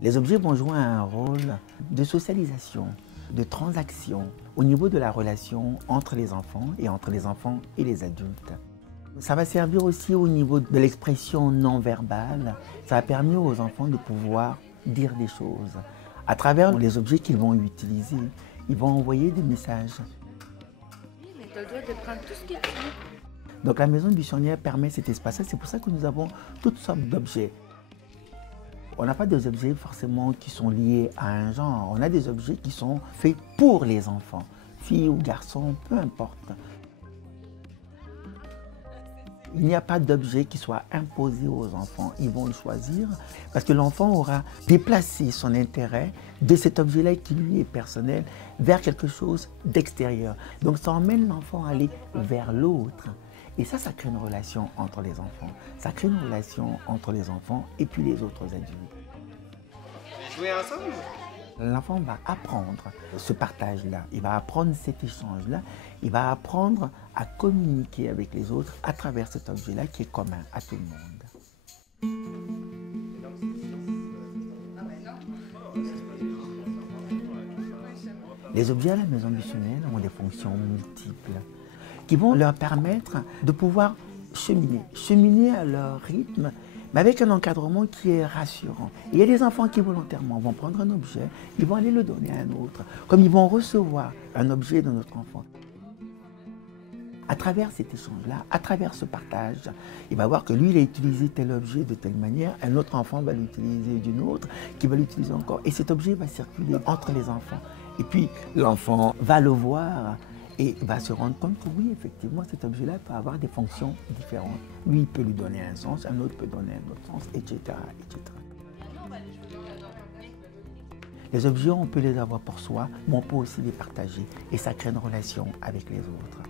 Les objets vont jouer un rôle de socialisation, de transaction au niveau de la relation entre les enfants et les adultes. Ça va servir aussi au niveau de l'expression non verbale. Ça a permis aux enfants de pouvoir dire des choses. À travers les objets qu'ils vont utiliser, ils vont envoyer des messages. Oui, mais tu as le droit de prendre tout ce qu'il faut. Donc la maison buissonnière permet cet espace-là. C'est pour ça que nous avons toutes sortes d'objets. On n'a pas des objets forcément qui sont liés à un genre. On a des objets qui sont faits pour les enfants, filles ou garçons, peu importe. Il n'y a pas d'objet qui soit imposé aux enfants. Ils vont le choisir parce que l'enfant aura déplacé son intérêt de cet objet-là qui lui est personnel vers quelque chose d'extérieur. Donc ça emmène l'enfant à aller vers l'autre. Et ça crée une relation entre les enfants. Ça crée une relation entre les enfants et puis les autres adultes. Jouer ensemble? L'enfant va apprendre ce partage-là, il va apprendre cet échange-là, il va apprendre à communiquer avec les autres à travers cet objet-là qui est commun à tout le monde. Les objets à la maison buissonnière ont des fonctions multiples qui vont leur permettre de pouvoir cheminer à leur rythme, mais avec un encadrement qui est rassurant. Il y a des enfants qui volontairement vont prendre un objet, ils vont aller le donner à un autre, comme ils vont recevoir un objet de notre enfant. À travers cet échange-là, à travers ce partage, il va voir que lui, il a utilisé tel objet de telle manière, un autre enfant va l'utiliser d'une autre, qui va l'utiliser encore, et cet objet va circuler entre les enfants. Et puis l'enfant va le voir et va se rendre compte que oui, effectivement, cet objet-là peut avoir des fonctions différentes. Lui, il peut lui donner un sens, un autre peut donner un autre sens, etc., etc. Les objets, on peut les avoir pour soi, mais on peut aussi les partager. Et ça crée une relation avec les autres.